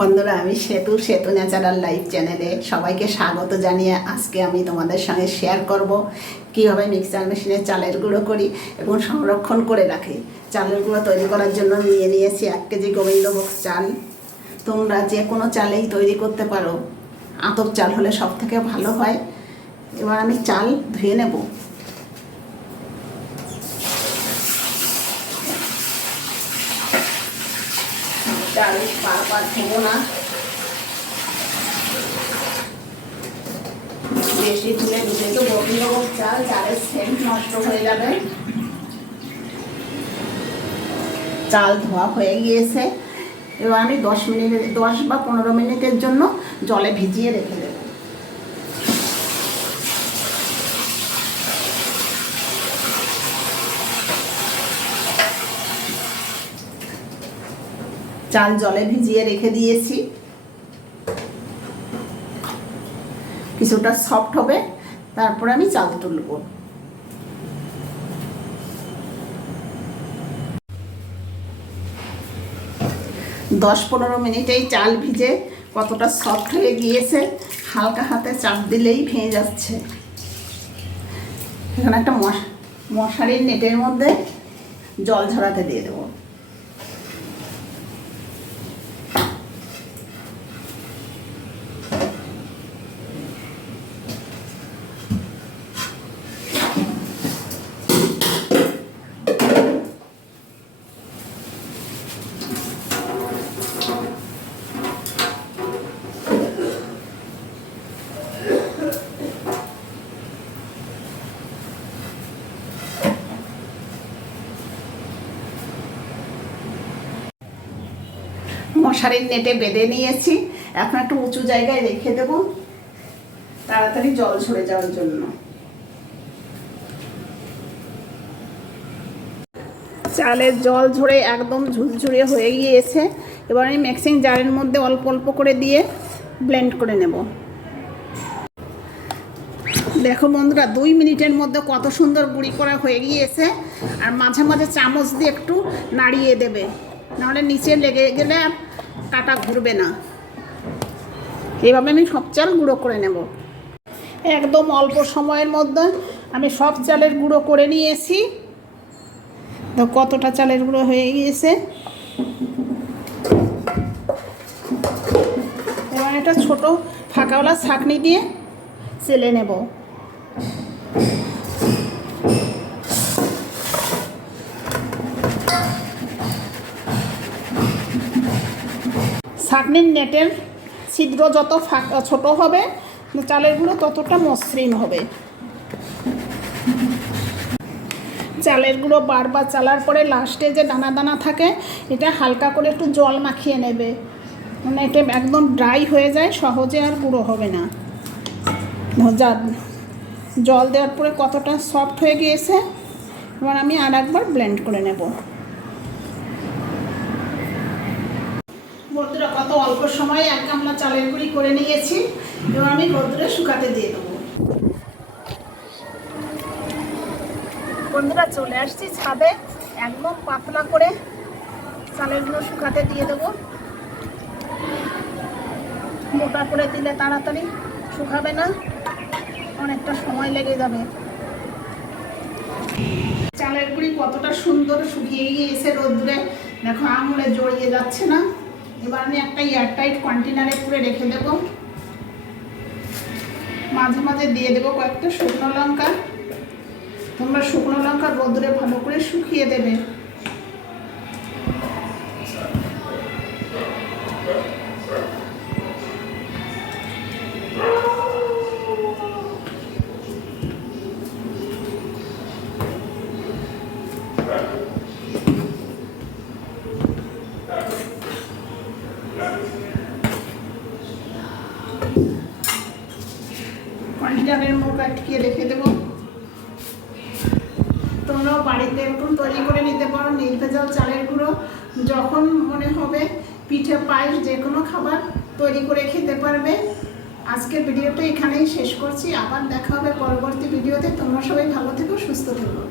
বন্ধুরা, আমি সেতু ন্যাচারাল লাইফ চ্যানেলে সবাইকে স্বাগত জানিয়ে আজকে আমি তোমাদের সঙ্গে শেয়ার করব কীভাবে মিক্সচার মেশিনে চালের গুঁড়ো করি এবং সংরক্ষণ করে রাখি। চালের গুঁড়ো তৈরি করার জন্য নিয়েছি 1 কেজি গোবিন্দভোগ চাল। তোমরা যে কোনো চালেই তৈরি করতে পারো, আতপ চাল হলে সব থেকে ভালো হয়। এবার আমি চাল ধুয়ে নেব। চাল বারবার ধুবো না, বেশি ধুলে ধুলে তো গোবিন্দভোগ চাল, চালের সেন্ট নষ্ট হয়ে যাবে। চাল ধোয়া হয়ে গিয়েছে। এবার আমি 10 বা 15 মিনিটের জন্য জলে ভিজিয়ে রেখে দেব। চাল জলে ভিজিয়ে রেখে দিয়েছি, কিছুটা সফট হবে, তারপরে আমি চাল তুলব। দশ 15 মিনিটেই চাল ভিজে কতটা সফট হয়ে গিয়েছে, হালকা হাতে চাপ দিলেই ভেঙে যাচ্ছে। এখানে একটা মশারির নেটের মধ্যে জল ঝরাতে দিয়ে দেবো। মশারির নেটে বেঁধে নিয়েছি, এখন একটু উঁচু জায়গায় রেখে দেব তাড়াতাড়ি জল ঝরে যাওয়ার জন্য। চালের জল ঝরে একদম ঝুরঝুরে হয়ে গিয়েছে। এবার আমি মিক্সিং জারের মধ্যে অল্প অল্প করে দিয়ে ব্লেন্ড করে নেব। দেখো বন্ধুরা, 2 মিনিটের মধ্যে কত সুন্দর গুঁড়ি করা হয়ে গিয়েছে। আর মাঝে মাঝে চামচ দিয়ে একটু নাড়িয়ে দেবে, নাহলে নিচে লেগে গেলে কাটা ঘুরবে না। এইভাবে আমি সব চাল গুঁড়ো করে নেব। একদম অল্প সময়ের মধ্যে আমি সব চালের গুঁড়ো করে নিয়েছি। তো কতটা চালের গুঁড়ো হয়ে গিয়েছে। এবার একটা ছোট ফাঁকাওয়ালা ছাঁকনি দিয়ে চেলে নেব। ছাঁকনির নেটের ছিদ্র যত ছোট হবে, চালের গুঁড়ো ততটা মসৃণ হবে। চালের গুঁড়ো বারবার চালার পরে লাস্টে যে দানা দানা থাকে, এটা হালকা করে একটু জল মাখিয়ে নেবে, মানে এটা একদম ড্রাই হয়ে যায়, সহজে আর গুঁড়ো হবে না। জল দেওয়ার পরে কতটা সফট হয়ে গিয়েছে। এবার আমি আর একবার ব্লেন্ড করে নেব। বন্ধুরা, কত অল্প সময়ে 1 গামলা চালের গুঁড়ি করে নিয়েছি। এবার আমি রোদ্রে শুকাতে দিয়ে দেবো। বন্ধুরা, চলে আসছি ছাদে, একদম পাতলা করে চালের গুঁড়ো শুকাতে দিয়ে দেবো। মোটা করে দিলে তাড়াতাড়ি শুকাবে না, অনেকটা সময় লেগে যাবে। চালের গুঁড়ি কতটা সুন্দর শুকিয়ে গিয়েছে রোদ্রে, দেখো আঙুলে জড়িয়ে যাচ্ছে না। এবার আমি একটা এয়ারটাইট কন্টেনারে পুরে রেখে দেব। মাঝে মাঝে দিয়ে দেবো কয়েকটা শুকনো লঙ্কা। তোমরা শুকনো লঙ্কা রোদ্রে ভালো করে শুকিয়ে দেবে। কন্টেনারের মুখ আটকিয়ে রেখে দেবো। তোমরাও বাড়িতে এরকম তৈরি করে নিতে পারো নির্ভেজাল চালের গুঁড়ো। যখন মনে হবে পিঠে পায়েস যে কোনো খাবার তৈরি করে খেতে পারবে। আজকের ভিডিওটা এখানেই শেষ করছি, আবার দেখা হবে পরবর্তী ভিডিওতে। তোমরা সবাই ভালো থেকো, সুস্থ থেকো।